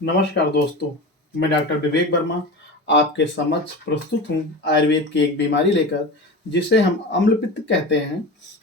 नमस्कार दोस्तों, मैं डॉक्टर विवेक वर्मा आपके समक्ष प्रस्तुत हूँ आयुर्वेद की एक बीमारी लेकर जिसे हम अम्लपित्त कहते हैं।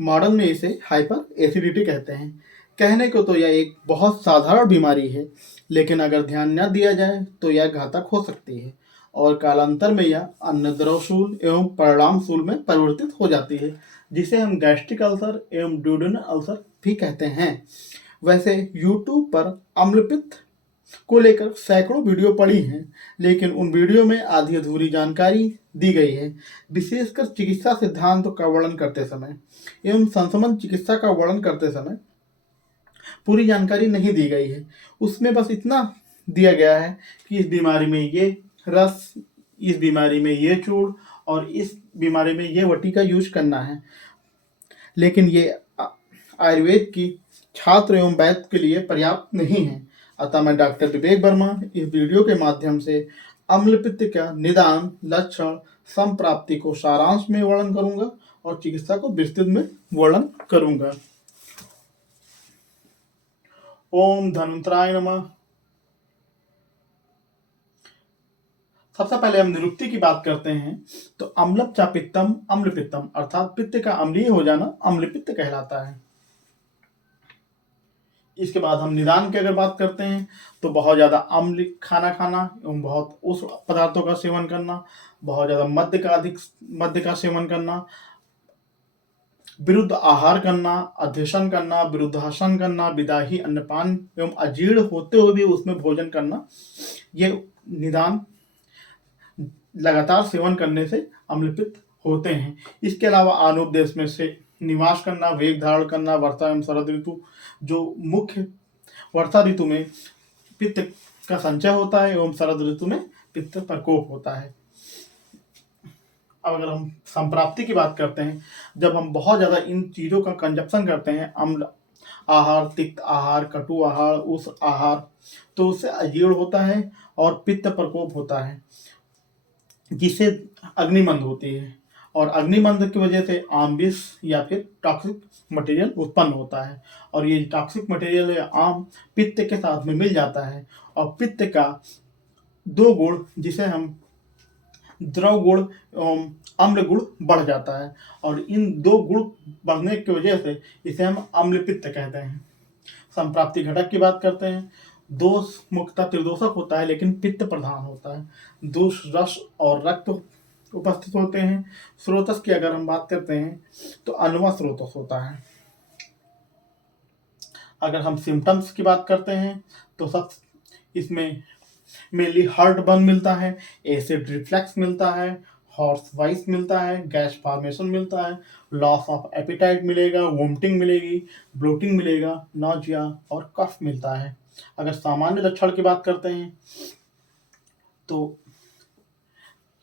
मॉडर्न में इसे हाइपर एसिडिटी कहते हैं। कहने को तो यह एक बहुत साधारण बीमारी है, लेकिन अगर ध्यान न दिया जाए तो यह घातक हो सकती है और कालांतर में यह अन्नद्रवशूल एवं परिणामशूल में परिवर्तित हो जाती है, जिसे हम गैस्ट्रिक अल्सर एवं ड्यूडेनल अल्सर भी कहते हैं। वैसे यूट्यूब पर अम्लपित्त को लेकर सैकड़ों वीडियो पड़ी हैं, लेकिन उन वीडियो में आधी अधूरी जानकारी दी गई है। विशेषकर चिकित्सा सिद्धांतों का वर्णन करते समय एवं संक्रमण चिकित्सा का वर्णन करते समय पूरी जानकारी नहीं दी गई है। उसमें बस इतना दिया गया है कि इस बीमारी में ये रस, इस बीमारी में ये चूर्ण और इस बीमारी में ये वटी का यूज करना है, लेकिन ये आयुर्वेद की छात्र एवं वैद्य के लिए पर्याप्त नहीं है। अतः मैं डॉक्टर विवेक वर्मा इस वीडियो के माध्यम से अम्लपित्त का निदान, लक्षण, संप्राप्ति को सारांश में वर्णन करूंगा और चिकित्सा को विस्तृत में वर्णन करूंगा। ओम धन्वंतराय नमः। सबसे पहले हम निरुक्ति की बात करते हैं तो अम्लप चा पित्तम अम्लपित्तम अर्थात पित्त का अम्लीय हो जाना अम्लपित्त कहलाता है। इसके बाद हम निदान की अगर बात करते हैं तो बहुत ज़्यादा अम्ल खाना खाना एवं बहुत उस पदार्थों का सेवन करना, बहुत ज़्यादा मद्य का सेवन करना, विरुद्ध आहार करना, अध्यशन करना, विरुद्धासन करना, विदाही अन्नपान एवं अजीर्ण होते हुए भी उसमें भोजन करना, ये निदान लगातार सेवन करने से अम्लपित्त होते हैं। इसके अलावा अनुपदेश में से निवास करना, वेग धारण करना, वर्षा एवं शरद ऋतु जो मुख्य वर्षा ऋतु में पित्त का संचय होता है एवं शरद ऋतु में पित्त प्रकोप होता है। अब अगर हम संप्राप्ति की बात करते हैं, जब हम बहुत ज़्यादा इन चीज़ों का कंजप्शन करते हैं, अम्ल आहार, तिक्त आहार, कटु आहार, उस आहार, तो उससे अजीर्ण होता है और पित्त प्रकोप होता है, जिससे अग्निमंद होती है और अग्निमंद की वजह से आमविष या फिर टॉक्सिक मटेरियल उत्पन्न होता है और ये टॉक्सिक मटेरियल या आम पित्त के साथ में मिल जाता है और पित्त का दो गुण, जिसे हम द्रव गुण एवं अम्ल गुण बढ़ जाता है और इन दो गुण बढ़ने की वजह से इसे हम अम्लपित्त कहते हैं। संप्राप्ति घटक की बात करते हैं। दोष मुक्ता त्रिदोषक होता है, लेकिन पित्त प्रधान होता है। दोष, रस और रक्त उपस्थित होते हैं। स्रोतस की अगर हम बात करते हैं तो अनवा स्रोतस होता है। अगर हम सिम्टम्स की बात करते हैं तो सब इसमें मेनली हार्ट बर्न मिलता है, एसिड रिफ्लक्स मिलता है, हॉर्स वॉइस मिलता है, गैस फॉर्मेशन मिलता है, लॉस ऑफ एपिटाइट मिलेगा, वोमिटिंग मिलेगी, ब्लोटिंग मिलेगा, नॉजिया और कफ मिलता है। अगर सामान्य लक्षण की बात करते हैं तो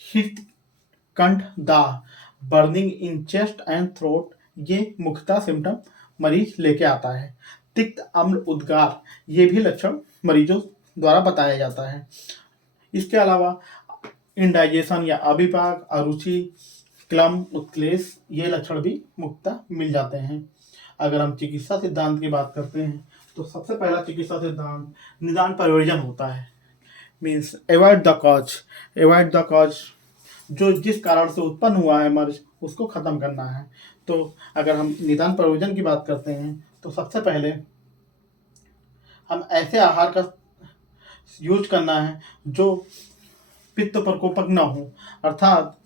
हीट, कंठ, दाह, burning in chest and throat, ये मुख्यतः सिम्टम मरीज लेके आता है। तिक्त, अम्ल, उद्गार, ये भी लक्षण मरीजों द्वारा बताया जाता है। इसके अलावा इंडाइजेशन या अभिपाक, अरुचि, क्लम, उत्क्लेश, ये लक्षण भी मुख्यतः मिल जाते हैं। अगर हम चिकित्सा सिद्धांत की बात करते हैं तो सबसे पहला चिकित्सा सिद्धांत निदान परिवर्जन होता है। मीन्स अवॉइड द कॉज, जो जिस कारण से उत्पन्न हुआ है मर्ज, उसको खत्म करना है। तो अगर हम निदान परिवर्जन की बात करते हैं तो सबसे पहले हम ऐसे आहार का यूज करना है जो पित्त प्रकोपक न हो, अर्थात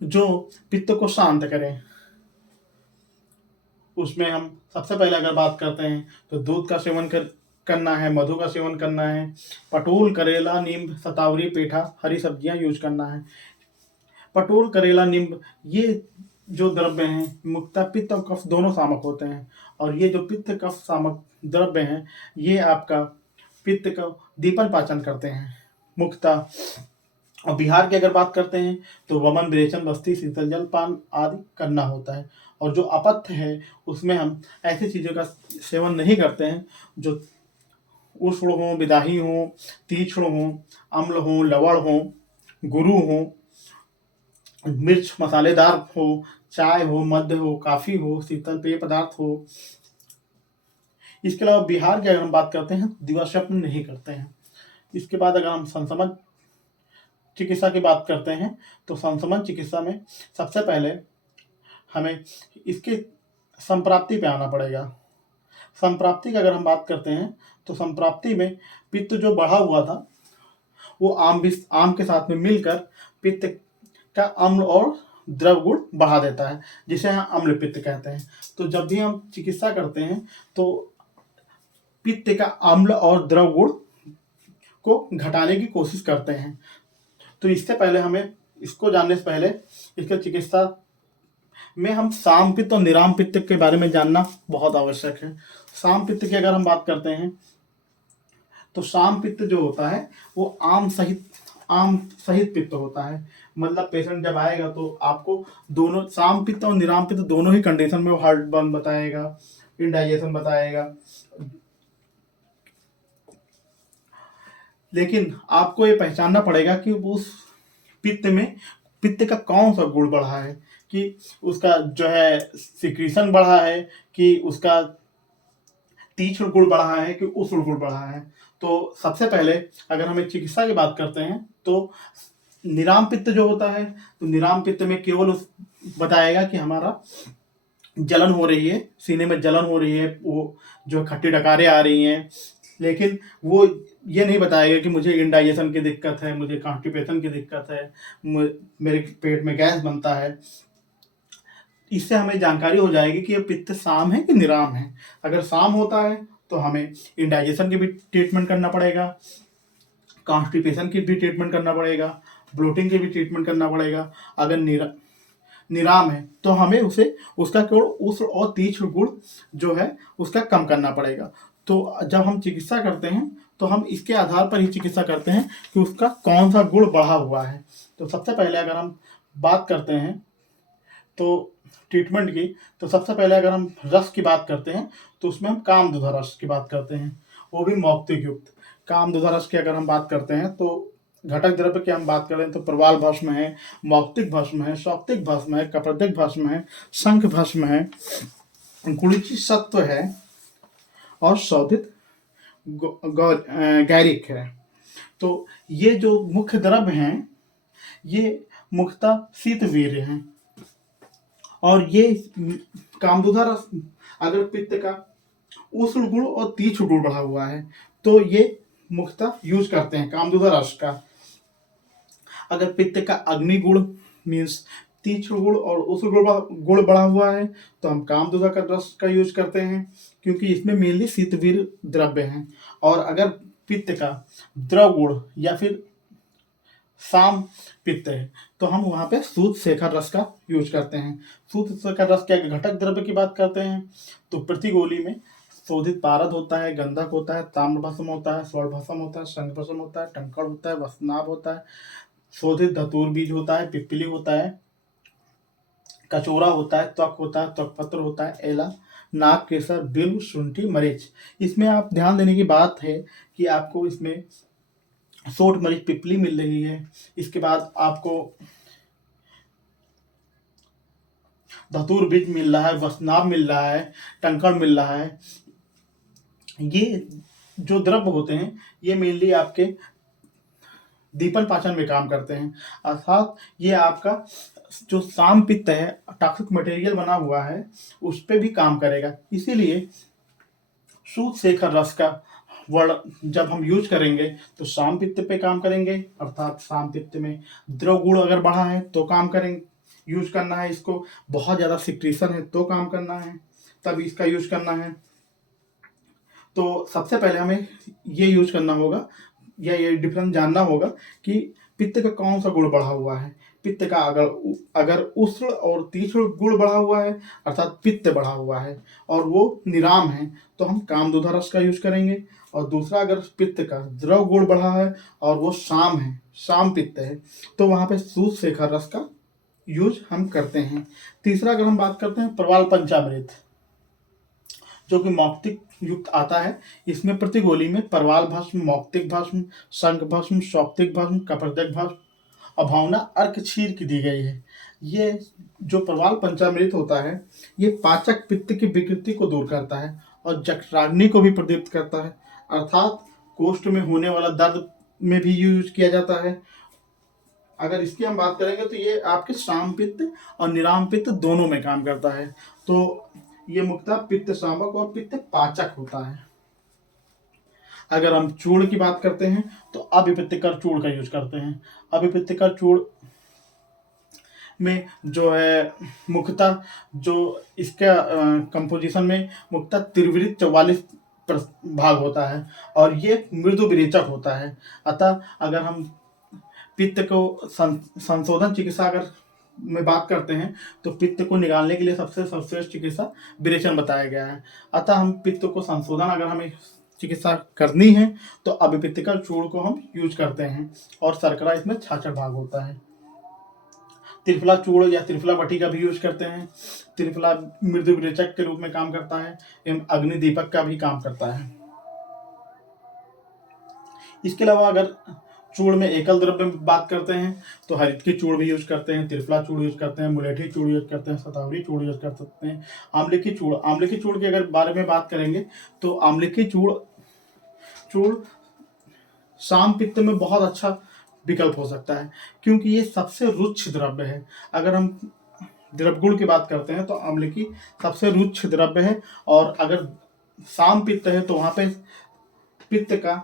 जो पित्त को शांत करें। उसमें हम सबसे पहले अगर बात करते हैं तो दूध का सेवन करना है, मधु का सेवन करना है, पटोल, करेला, नींब, शतावरी, पेठा, हरी सब्जियां यूज करना है। पटोल, करेला, नींब, ये जो द्रव्य हैं मुख्यतः पित्त और कफ दोनों शामक होते हैं और ये जो पित्त कफ शामक द्रव्य हैं ये आपका पित्त का दीपन पाचन करते हैं मुख्यतः। और बिहार की अगर बात करते हैं तो वमन, विरेचन, बस्ती, शीतल जल पान आदि करना होता है और जो अपथ्य है उसमें हम ऐसी चीज़ों का सेवन नहीं करते हैं जो उष्ण हो, विदाही हो, तीक्ष्ण हो, अम्ल हो, लवण हो, गुरु हो, मिर्च मसालेदार हो, चाय हो, मद्य हो, काफ़ी हो, शीतल पेय पदार्थ हो, इसके अलावा बिहार की अगर हम बात करते हैं तो दिवास्वप्न नहीं करते हैं। इसके बाद अगर हम संसमन चिकित्सा की बात करते हैं तो संसमन चिकित्सा में सबसे पहले हमें इसके संप्राप्ति पे आना पड़ेगा। संप्राप्ति की अगर हम बात करते हैं तो संप्राप्ति में पित्त जो बढ़ा हुआ था वो आम के साथ में मिलकर पित्त का अम्ल और द्रव गुण बढ़ा देता है, जिसे हम अम्ल पित्त कहते हैं। तो जब भी हम चिकित्सा करते हैं तो पित्त का अम्ल और द्रव गुण को घटाने की कोशिश करते हैं। तो इससे पहले हमें इसको जानने से पहले इसका चिकित्सा में हम साम पित्त और निराम पित्त के बारे में जानना बहुत आवश्यक है। साम पित्त की अगर हम बात करते हैं तो साम पित्त जो होता है वो आम सहित पित्त होता है। मतलब पेशेंट जब आएगा तो आपको दोनों साम पित्त और निराम पित्त दोनों ही कंडीशन में हार्ट बर्न बताएगा, इंडाइजेशन बताएगा। लेकिन आपको ये पहचानना पड़ेगा कि उस पित्त में पित्त का कौन सा गुण बढ़ा है, कि उसका जो है सिक्रीशन बढ़ा है, कि उसका तीक्ष्ण गुण बढ़ा है, कि उष्ण गुण बढ़ा है। तो सबसे पहले अगर हमें चिकित्सा की बात करते हैं तो निराम पित्त जो होता है तो निराम पित्त में केवल बताएगा कि हमारा जलन हो रही है, सीने में जलन हो रही है, वो जो खट्टी डकारें आ रही हैं, लेकिन वो ये नहीं बताएगा कि मुझे इंडाइजेशन की दिक्कत है, मुझे कॉन्स्टिपेशन की दिक्कत है, मेरे पेट में गैस बनता है। इससे हमें जानकारी हो जाएगी कि ये पित्त साम है कि निराम है। अगर साम होता है तो हमें इंडाइजेशन की भी ट्रीटमेंट करना पड़ेगा, कॉन्स्टिपेशन की भी ट्रीटमेंट करना पड़ेगा, ब्लोटिंग की भी ट्रीटमेंट करना पड़ेगा। अगर निराम है तो हमें उसे उसका केवल उष्ण और तीक्ष्ण गुण जो है उसका कम करना पड़ेगा। तो जब हम चिकित्सा करते हैं तो हम इसके आधार पर ही चिकित्सा करते हैं कि उसका कौन सा गुण बढ़ा हुआ है। तो सबसे पहले अगर हम बात करते हैं तो ट्रीटमेंट की, तो सबसे पहले अगर हम रस की बात करते हैं तो उसमें हम कामदुधा रस की बात करते हैं, वो भी मौक्तिक युक्त। कामदुधा रस की अगर हम बात करते हैं तो घटक द्रव्य की हम बात करें तो प्रवाल भस्म है, मौक्तिक भस्म है, सौप्तिक भस्म है, कप्रदिक भस्म है, शंख भस्म है, गुड़िची सत्व है और शोधित गैरिक है। तो ये जो मुख्य द्रव्य हैं ये मुख्यतः शीतवीर्य हैं। और ये कामदुधा रस अगर पित्त का उष्ण गुण और तीक्ष्ण गुण बढ़ा हुआ है तो ये मुख्यतः यूज करते हैं कामदुधा रस का। अगर पित्त का अग्नि गुण मीन्स तीक्ष्ण गुण और उष्ण गुण बढ़ा हुआ है तो हम कामदुधा का रस का यूज करते हैं, क्योंकि इसमें मेनली शीतवीर द्रव्य हैं। और अगर पित्त का द्रव गुण या फिर साम पित्त है तो हम वहाँ पे सूत शेखर रस का यूज करते हैं। सूत शेखर रस के घटक द्रव्य की बात करते हैं तो प्रति गोली में शोधित पारद होता है, गंधक होता है, ताम्र भस्म होता है, स्वर्ण भस्म होता है, शंख भस्म होता है, टंकड़ होता है, वसनाभ होता है, शोधित धतूर बीज होता है, पिप्पली होता है, कचोरा होता है, त्वक होता है, त्वक पत्र होता है, एला, नाग केसर, बिल्व, शुंठी, मरीच। इसमें आप ध्यान देने की बात है कि आपको इसमें सोट मरीच पिपली मिल रही है, इसके बाद आपको धतूर बीज मिल रहा है, वसनाभ मिल रहा है, टंकड़ मिल रहा है। ये जो द्रव्य होते हैं ये मेनली आपके दीपन पाचन में काम करते हैं, अर्थात ये आपका जो साम पित्त है टॉक्सिक मटेरियल बना हुआ है उस पर भी काम करेगा। इसीलिए सूत शेखर रस का वर्ड जब हम यूज करेंगे तो साम पित्त पे काम करेंगे, अर्थात साम पित्त में द्रव गुण अगर बढ़ा है तो काम करेंगे, यूज करना है इसको। बहुत ज़्यादा सिक्रीशन है तो काम करना है, तब इसका यूज करना है। तो सबसे पहले हमें ये यूज करना होगा या ये डिफरेंस जानना होगा कि पित्त का कौन सा गुण बढ़ा हुआ है। पित्त का अगर उष्ण और तीक्ष्ण गुण बढ़ा हुआ है अर्थात पित्त बढ़ा हुआ है और वो निराम है तो हम कामदुधा रस का यूज करेंगे। और दूसरा अगर पित्त का द्रव गुण बढ़ा है और वो साम है, साम पित्त है, तो वहाँ पे सूत शेखर रस का यूज हम करते हैं। तीसरा अगर हम बात करते हैं प्रवाल पंचामृत जो कि मौक्तिक युक्त आता है, इसमें प्रति गोली में परवाल भस्म, मौक्तिक भस्म, शंख भस्म, सौप्तिक भस्म, कप्रदिक भस्म और भावना अर्क क्षीर की दी गई है। ये जो प्रवाल पंचामृत होता है ये पाचक पित्त की विकृति को दूर करता है और जठराग्नि को भी प्रदीप्त करता है, अर्थात कोष्ठ में होने वाला दर्द में भी यूज किया जाता है। अगर इसकी हम बात करेंगे तो ये आपके शाम पित्त और निराम पित्त दोनों में काम करता है। तो ये मुख्यतः पित्त शामक और पित्त पाचक होता है। अगर हम चूर्ण की बात करते हैं तो अभिपित्तकर चूर्ण का यूज करते हैं। अभिपित्तकर चूर्ण में जो है मुख्यतः जो इसका कंपोजिशन में मुख्यतः त्रिवृत 44 भाग होता है और ये मृदु विरेचक होता है। अतः अगर हम पित्त को संशोधन चिकित्सा अगर में बात करते हैं तो पित्त को निकालने के लिए सबसे सर्वश्रेष्ठ चिकित्सा विरेचन बताया गया है। अतः हम पित्त को संशोधन अगर हमें चिकित्सा करनी है तो अभिपित्तिकर चूर्ण को हम यूज करते हैं और शर्करा इसमें 66 भाग होता है। त्रिफला चूर्ण या त्रिफला बटी का भी यूज करते हैं। त्रिफला मृदु विरेचक के रूप में काम करता है एवं अग्नि दीपक का भी काम करता है। इसके अलावा अगर चूर्ण में एकल द्रव्य में बात करते हैं तो हरित की चूर्ण भी यूज करते हैं, त्रिफला चूर्ण यूज करते हैं, मुलेठी चूर्ण यूज करते हैं, शतावरी चूर्ण यूज कर सकते हैं। आंवले की चूर्ण के अगर बारे में बात करेंगे तो आंवले की चूर्ण शाम पित्त में बहुत अच्छा विकल्प हो सकता है क्योंकि ये सबसे रुक्ष द्रव्य है। अगर हम द्रवगुण की बात करते हैं तो आंवले की सबसे रुक्ष द्रव्य है और अगर शाम पित्त है तो वहां पे पित्त का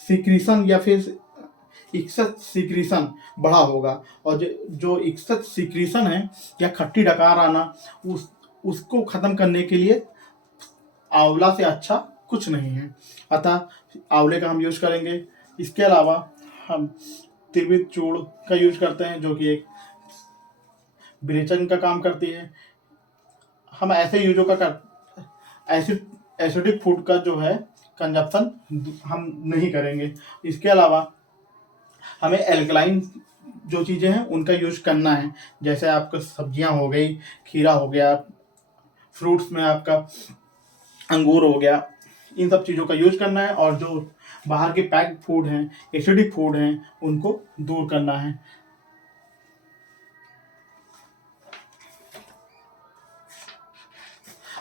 सिक्रीशन या फिर इक्सत सिक्रीशन बढ़ा होगा और जो इक्सत सिक्रीशन है या खट्टी डकार आना उसको खत्म करने के लिए आंवला से अच्छा कुछ नहीं है। अतः आंवले का हम यूज करेंगे। इसके अलावा हम त्रिविध चूर्ण का यूज करते हैं जो कि एक विरेचन का काम करती है। हम ऐसे यूजों का एसिडिक फूड का जो है कंजप्शन हम नहीं करेंगे। इसके अलावा हमें एल्कलाइन जो चीज़ें हैं उनका यूज करना है, जैसे आपका सब्जियां हो गई, खीरा हो गया, फ्रूट्स में आपका अंगूर हो गया, इन सब चीज़ों का यूज करना है और जो बाहर के पैक्ड फूड हैं, एसिडिक फूड हैं, उनको दूर करना है।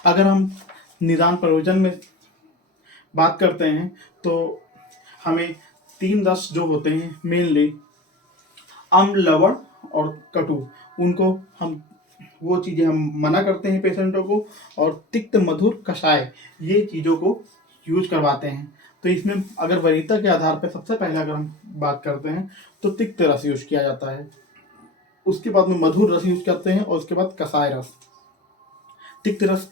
अगर हम निदान प्रयोजन में बात करते हैं तो हमें 3 रस जो होते हैं मेनली अम्ल, लवण और कटु, उनको हम वो चीज़ें हम मना करते हैं पेशेंटों को और तिक्त, मधुर, कषाय ये चीज़ों को यूज करवाते हैं। तो इसमें अगर वरीयता के आधार पर सबसे पहले अगर हम बात करते हैं तो तिक्त रस यूज किया जाता है, उसके बाद में मधुर रस यूज करते हैं और उसके बाद कषाय रस। तिक्त रस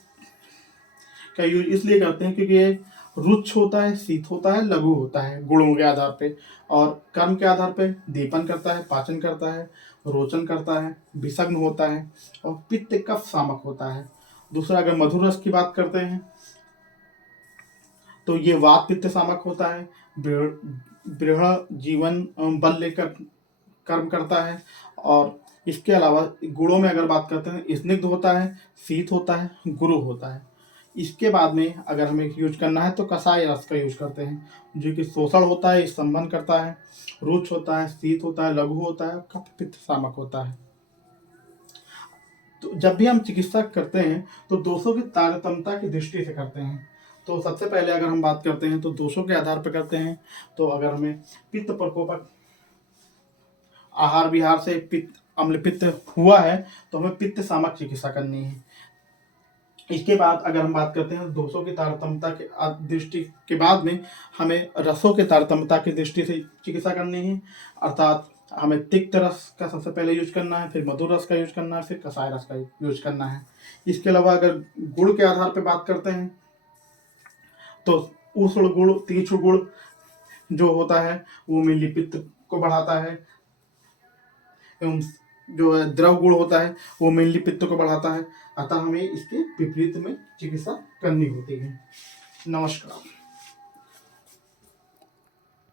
का यूज इसलिए करते हैं क्योंकि ये रुच्छ होता है, शीत होता है, लघु होता है गुणों के आधार पे और कर्म के आधार पे दीपन करता है, पाचन करता है, रोचन करता है, विषग्न होता है और पित्त कफ शामक होता है। दूसरा अगर मधुर रस की बात करते हैं तो ये वात पित्त शामक होता है, दृढ़ जीवन बल लेकर कर्म करता है और इसके अलावा गुणों में अगर बात करते हैं स्निग्ध होता है, शीत होता है, गुरु होता है। इसके बाद में अगर हमें यूज करना है तो कषाय रस का यूज करते हैं जो कि शोषण होता है, स्तंभन करता है, रुच होता है, शीत होता है, लघु होता है, कफ पित्त शामक होता है। तो जब भी हम चिकित्सा करते हैं तो दोषों की तारतम्यता की दृष्टि से करते हैं। तो सबसे पहले अगर हम बात करते हैं तो दोषों के आधार पर करते हैं। तो अगर हमें पित्त प्रकोपक आहार विहार से अम्ल पित्त हुआ है तो हमें पित्त शामक चिकित्सा करनी है। इसके बाद अगर हम बात करते हैं दोषों की तारतम्यता के दृष्टि के बाद में हमें रसों के तारतम्यता की दृष्टि से चिकित्सा करनी है, अर्थात हमें तिक्त रस का सबसे पहले यूज करना है, फिर मधुर रस का यूज करना है, फिर कषाय रस का यूज करना है। इसके अलावा अगर गुड़ के आधार पर बात करते हैं तो उष्ण गुड़, तीक्ष्ण गुड़ जो होता है वो मेनली पित्त को बढ़ाता है एवं जो है द्रव गुण होता है वो मेनली पित्त को बढ़ाता है। अतः हमें इसके विपरीत में चिकित्सा करनी होती है। नमस्कार।